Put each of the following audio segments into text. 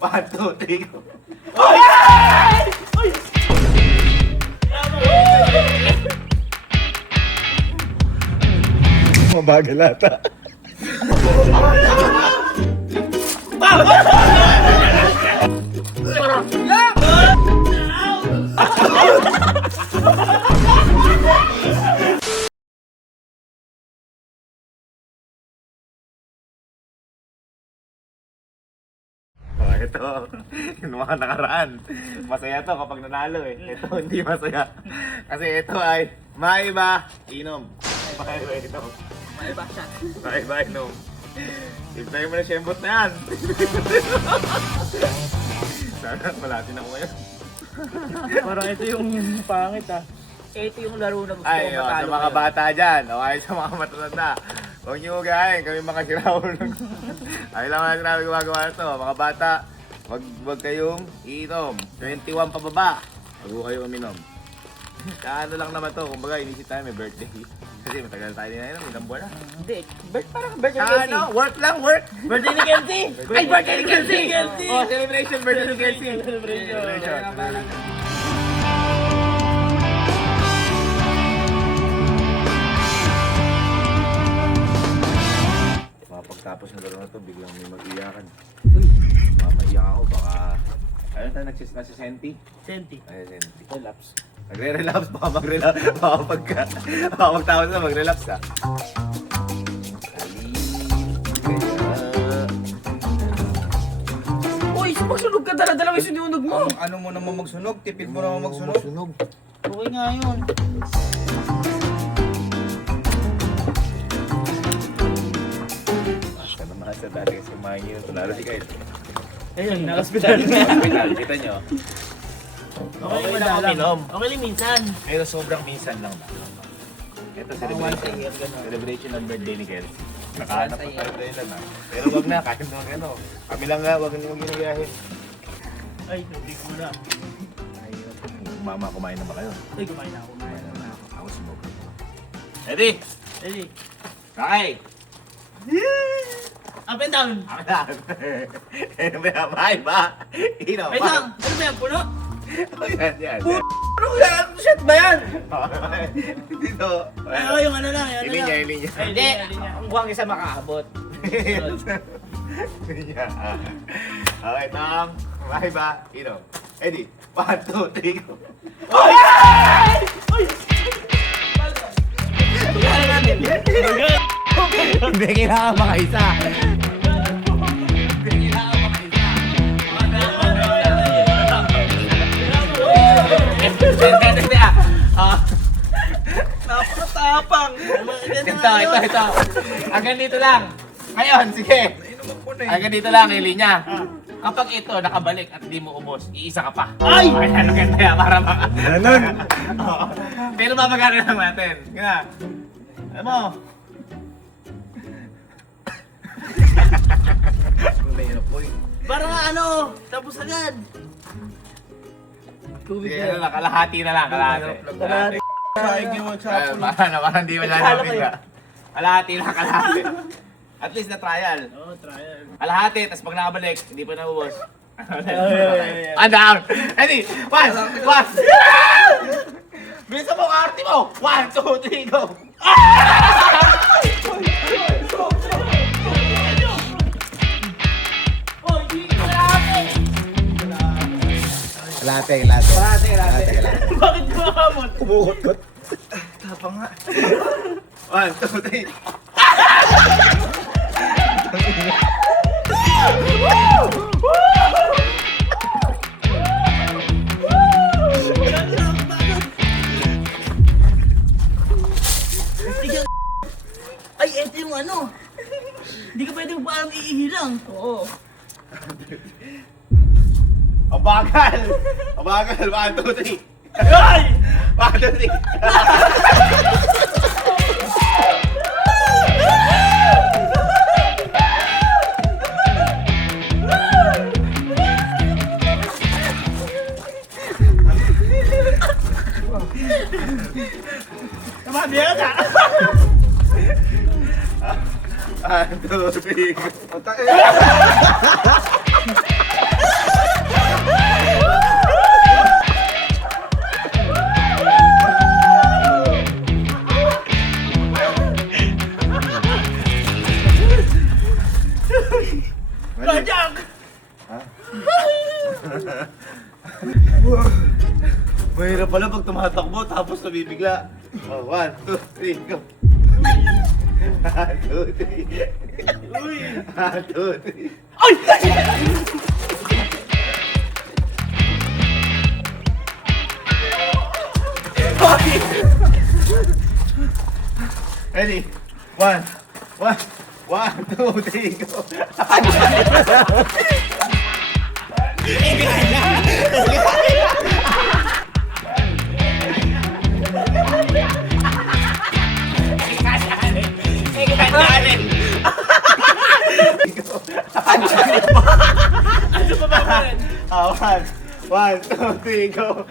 1, 2, 3, go. Mabagal ata. Oh, ito, yung mga nakaraan. Masaya to kapag nanalo eh. Ito hindi masaya. Kasi ito ay maiba inom. Maiba inom. Maiba siya. Maiba inom. Ibigay mo na siyembot na yan. Sana malatin ako ngayon. Parang ito yung pangit ah. Ito yung laro na gusto ko Ay, sa matalo. mga bata dyan, o ay sa mga matatanda. Huwag niyo hugayin, kami mga siraulo. Ay lang natin namin gumagawa na ito. Mga bata, wag kayong iinom. 21 pababa, wag ho kayong uminom. Kaano lang naman to, kumbaga inisip tayo may birthday. Kasi matagal tayo na inom, ilang buwan na. Hindi, parang birthday ni Kelsey. Ano? Work lang, work! Birthday ni Kelsey! Ay, birthday ni Kelsey! Oh, celebration, birthday ni Kelsey! Celebration. Pagtapos ng laro na to, biglang may mag-iyakan. Mamaiyak ako, baka... Ayun tayo nagsisenti? Senti. Ay, senti. Relapse. Nagre-relapse, baka mag-relapse. Baka magtapos na mag-relapse ka. Uy, magsunog ka dala-dala yung sinunog mo. Ano mo naman magsunog? Tipid mo naman magsunog? Okay nga yun. Basta naman sa dati kasi kumain nyo, tunalo si Kyle. Ayun, nakaspital na. Hospital, kita nyo. Okay lang ako minom. Okay lang minsan. Pero sobrang minsan lang na. Ito, celebration ng birthday ni Kelsey. Nakahanap pa tayo tayo na. Pero wag na, kahit naman ano. Kami lang nga, wag nang ginayahin. Ay, hindi ko na. Mama, kumain na ba kayo? Ay, kumain na ako. Ako smoke. Ready? Ready? Okay! Up and down. Ano ba yan? May ba? Ino, Wait lang. Ano ba yan? Puno? Yan. Ano yan? Shit ba yan? Dito. Ay, yung ano lang. Yung ano Ili lang. niya. Ay, hindi. Ang buwang isa makaabot. Ili niya. Okay, Tom. May ba? Ino. Ready? 1, 2, 3, go. Ay! Ay! Pagkala natin. Hindi kailangan makaisa. Hindi kailangan makaisa. Napakatapang. Ito. Hanggang dito lang. Ngayon, sige. Hanggang dito lang, yung linya. Kapag ito nakabalik at di mo ubos, iisa ka pa. Ay! Ano ganda para maka... Ganun. Oo. Pero mapagano lang natin. Nga. Alam mo. Parang ano, tapos agad. Tubig Sige, ano lang, kalahati na lang, kalahati. Kalahati. Saig yung Parang di wala Kala na ko yun. Kalahati lang, kalahati. At least na trial. Oo, trial. Kalahati, tapos pag nakabalik, hindi pa naubos. Ay. And down! Ready? 1! Bilisan mo ang arte mo! 1, 2, 3, go! Oh, hindi ka kalahati. Latte. Bakit kumakamot? Kumukot-kot. 1, 2, 3. Ay, eto yung ano. Hindi ka pwede parang iihilang. Oo. Ang bagal! Ang bagal! 1, 2, 3. Ay! 1, 2, 3. Tama, diyan ka. 1, 2, 3. Mahirap pala pag tumatakbo tapos nabibigla. Oh, 1, 2, 3, go. 1, 2, 3. 1, 2, 3. Ay! Ready? 1, 1, 1, 2, 3, go. Ah, 1, 2, 3, go.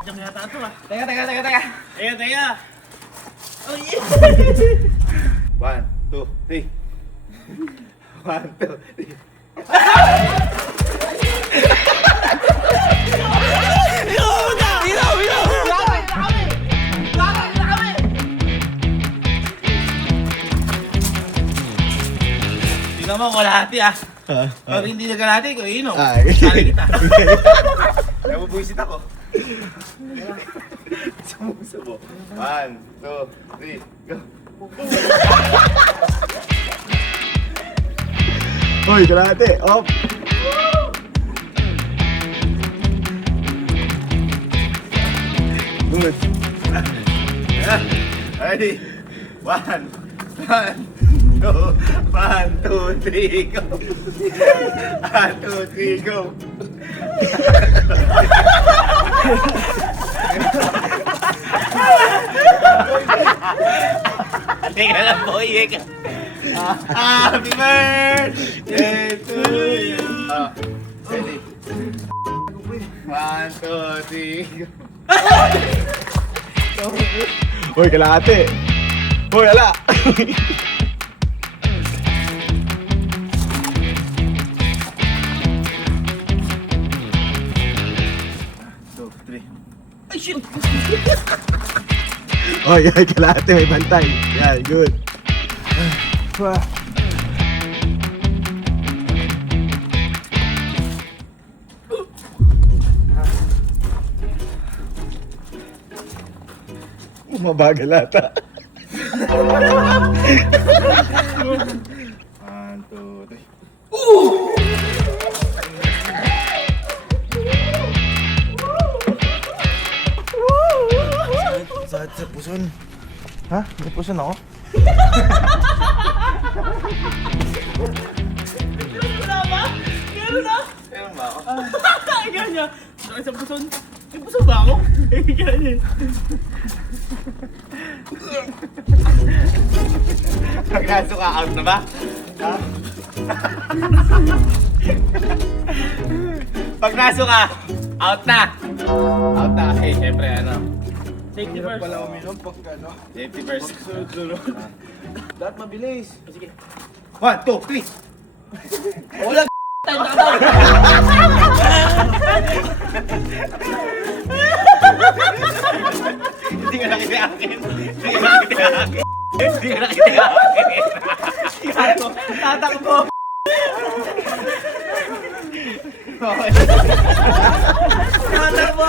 Diyan yata ito ah. Teka. Teka. Oh, yeah. 1, 2, 3. 1, 2, 3. Tingnan mo, kalahati ah. Pag hindi na kalahati, ikaw inom. Ay. Sali kita. Nabubuisit ako. Sumusubo. 1, 2, 3, go. Hoy, kalahati. Op. Good. Ready? 1, 1, 2, 1, 2, 3, go. 1, 2, 3, go. Teka lang, boy. Happy birthday to you. Ready? 1, 2, 3, go. Hoy, kalahati. Hoy, ala. 2, 3. Ay, shit. Hoy, kalahati. May bantay. Yan, good. Mabagal ata. 1, 2, 3. Sakit sa puson. Ha? May puson ako? Wala ba? Meron na? Meron ba ako? Ikaw niya. Sakit sa puson. May puson ba ako? Ikaw niya. Pag naso ka, out na ba? Ha? Pag naso ka, out na! Out na kasi syempre ano, Safety first. Pala uminom pag ano. safety first. Sunod-sunod. Dapat mabilis. Sige. 1, 2, 3! Wala time na daw. Hindi ka nakitiakin! Hindi ka nakitiakin! Hindi ka nakitiakin! Tatakbo. Okay. Tatakbo.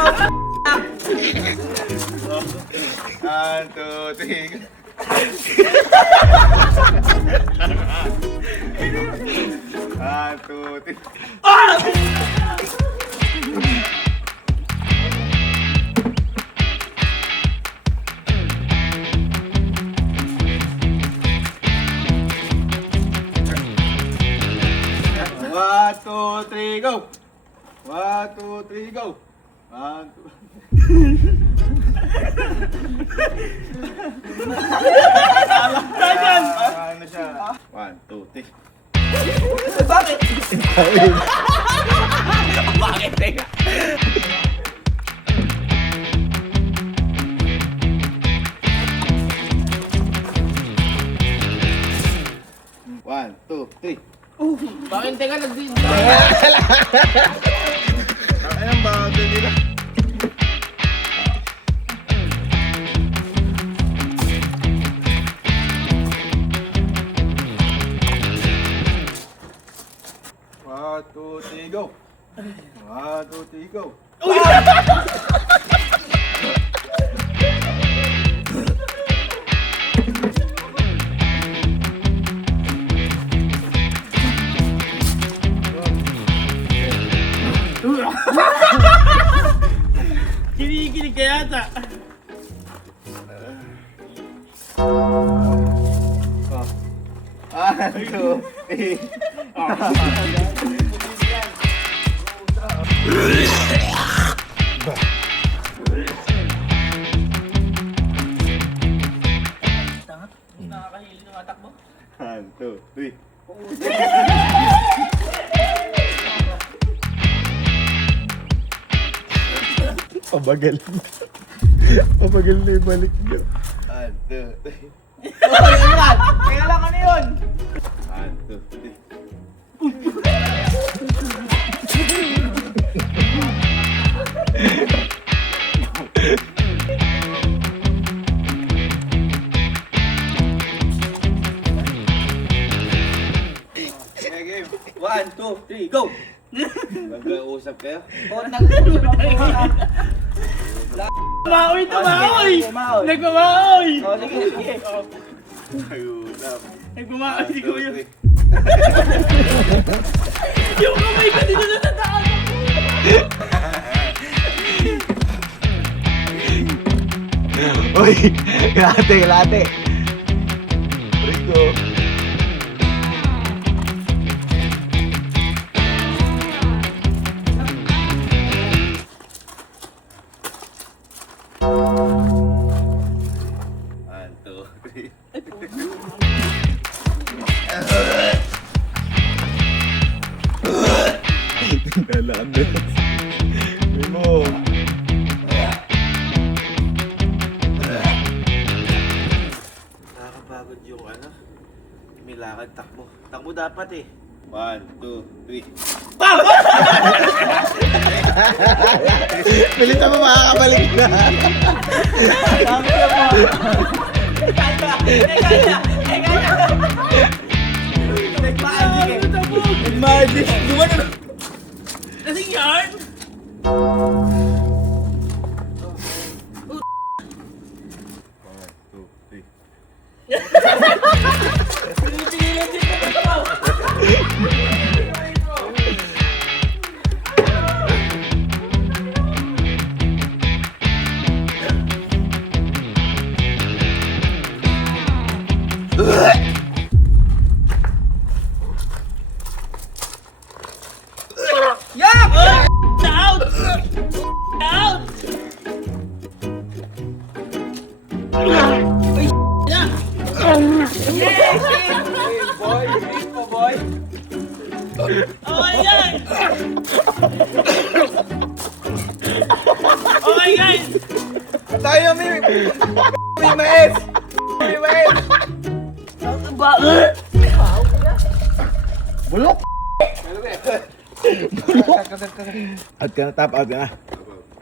1, 2, 3. 1, 2, 3. One, two, three, go! 1, 2, 3, go! 1, 2. Saan? Ano siya? 1, 2, 3. Bakit? Bakit? Teka. One, two, three. Bakit? Teka, nagdi... Ang bagay nila. 1, 2, 3, go! Kinikilig ka yata. Ano? Tanga. Nakakahili ng atak mo. 1, 2, 3. Pabagal. Pabagal na yung balik niyo. 1, 2, 3. Kaya lang ano yun? 1, 2, 3. Okay, game. 1, 2, 3, go! Mag-uusap kayo? Tumaoy! Tumaoy! Tumaoy. Nagmamaoy! Oh, sige, sige. Mag-uusap. Nagmamaoy si 1, 2, Kuya. 3. Yung kamay ko dito na nataan ako. Uy! Kalate, kalate! Rico! One, two, three. Nalakan na. Mimo! Nakakapagod yung ano. May lakad, takbo. Takbo dapat eh. 1, 2, 3. Pilit na mo makakabalik na! Magic! Gumano na! Kasing yarn? 1, 2, 3. Pinipigilan din ko ito! Yak! Out! Out! Ay, na! Yes! Boy! Please mo, boy! Oh my God! Oh my God! Tayo, may mais! May mais! Ba? Bulok! Bulok! Out ka na, tap out ka na.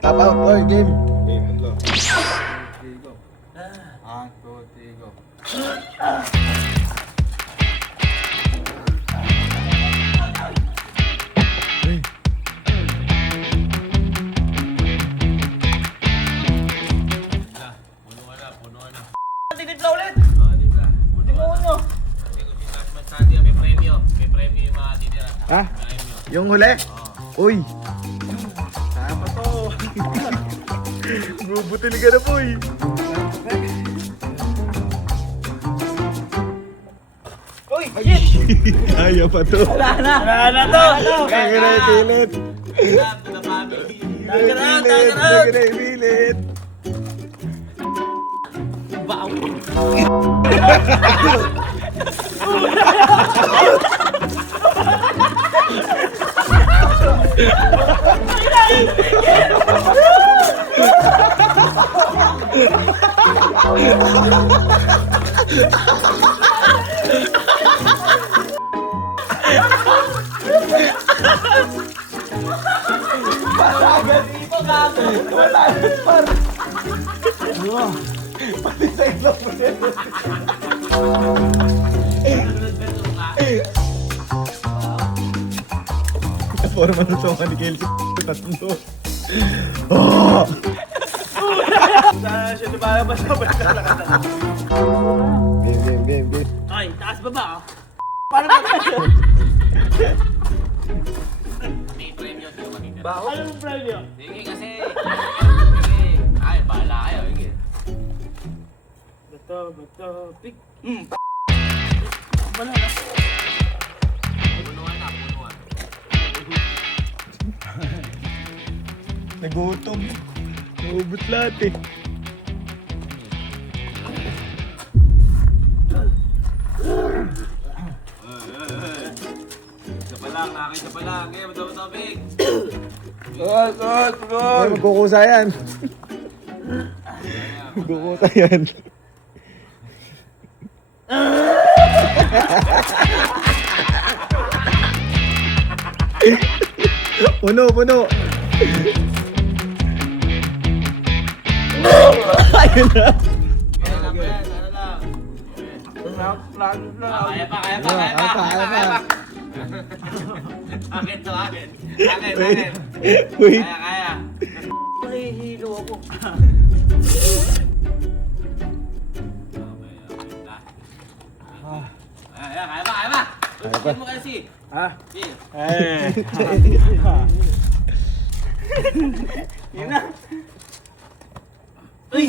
Tap out, oy, game! Game, tatlo. 1, 2, 3, go! Tinipla ulit! Oh, di ba? Timuon mo! Kasi kung sinasmas natin, may premyo. May premyo yung mga titira. Ha? Premyo. Yung huli? Uy! Tama to! Bubutin ka na, boy! Uy! Shit! Ayaw pa to! Wala na! Wala na to! Kaya na yung pilit! Love to the family. Tiger out! Tiger Kaya out! na yung pilit! Baw! Forma ng songa ni Kelsey. Tatlo. Oh! Sana siya lumalabas na ba? Game. Ay, taas baba ah. Paano ba? May premyo, di ba makikita? Anong premyo? Sige kasi. Sige. Ay, bahala kayo. Sige. Bato, pick. Wala na. Punuan na, punuan. Nagutom. Naubot lahat eh. Isa pa lang, nakakita pa lang. Okay, bato, big. Ay, magkukusa yan. Magkukusa yan. Puno. Ayun na. Kaya lang ba yan? Ano lang? Kaya pa. Kaya pa. Akin to, akin. Uy. Kaya. Nahihilo ako. Kaya pa. Kaya pa. Mo kasi. Ha? Si. Yun na. Uy!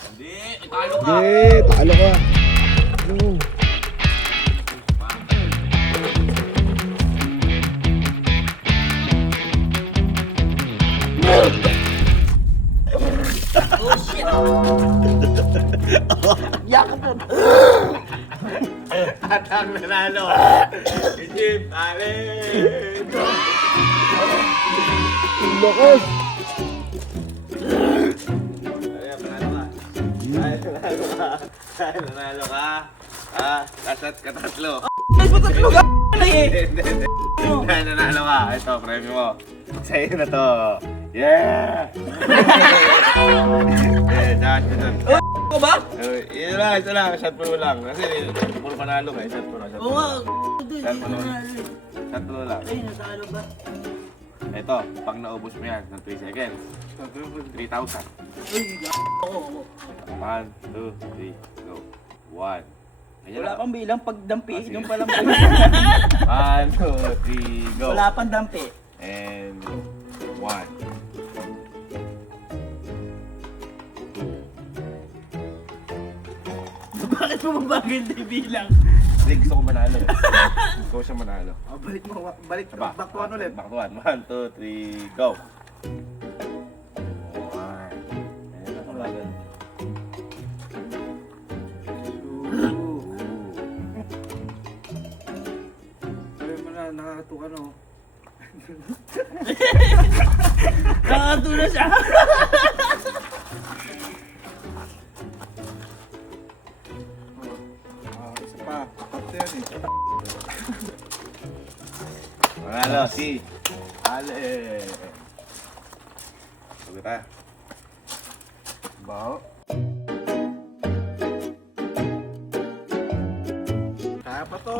Hindi, italo ka. Sige, talo ka. Oh shit! Yakap mo! At ang nanalo. Egypt, alin. Ang lakas. Ay, nanalo ka. Kasat ka tatlo. Ay, patatlo ka na eh! Nanalo ka. Ito, premyo mo. Sa'yo na to. Yeah! Oh, ko ba? Ito lang. Shot puno lang. Kasi puro panalo ka. Shot puno. Oo nga. Doon, Shot hindi puno. na ano eh. Shot puno lang. Ay, natalo ba? Ito, pag naubos mo yan ng 3 seconds, 3,000. Uy, ako. 1, 2, 3, go. 1. Wala pang bilang pagdampi. sige. Yung palang 1, 2, 3, go. Wala pang dampi. And 1. Bakit mo mabagal na bilang? Hindi, gusto ko manalo. Gusto ko siya manalo. Balik mo, balik. Diba? Back to one ulit. Back to one. 1, 2, 3, go. 1. Ayan na bagal. Sabi mo na, nakakatuka no. Nakakatula siya. Isa pa. Tapos yan eh. Manalo, si Ale. Sabi tayo. Baho. Kaya pa to.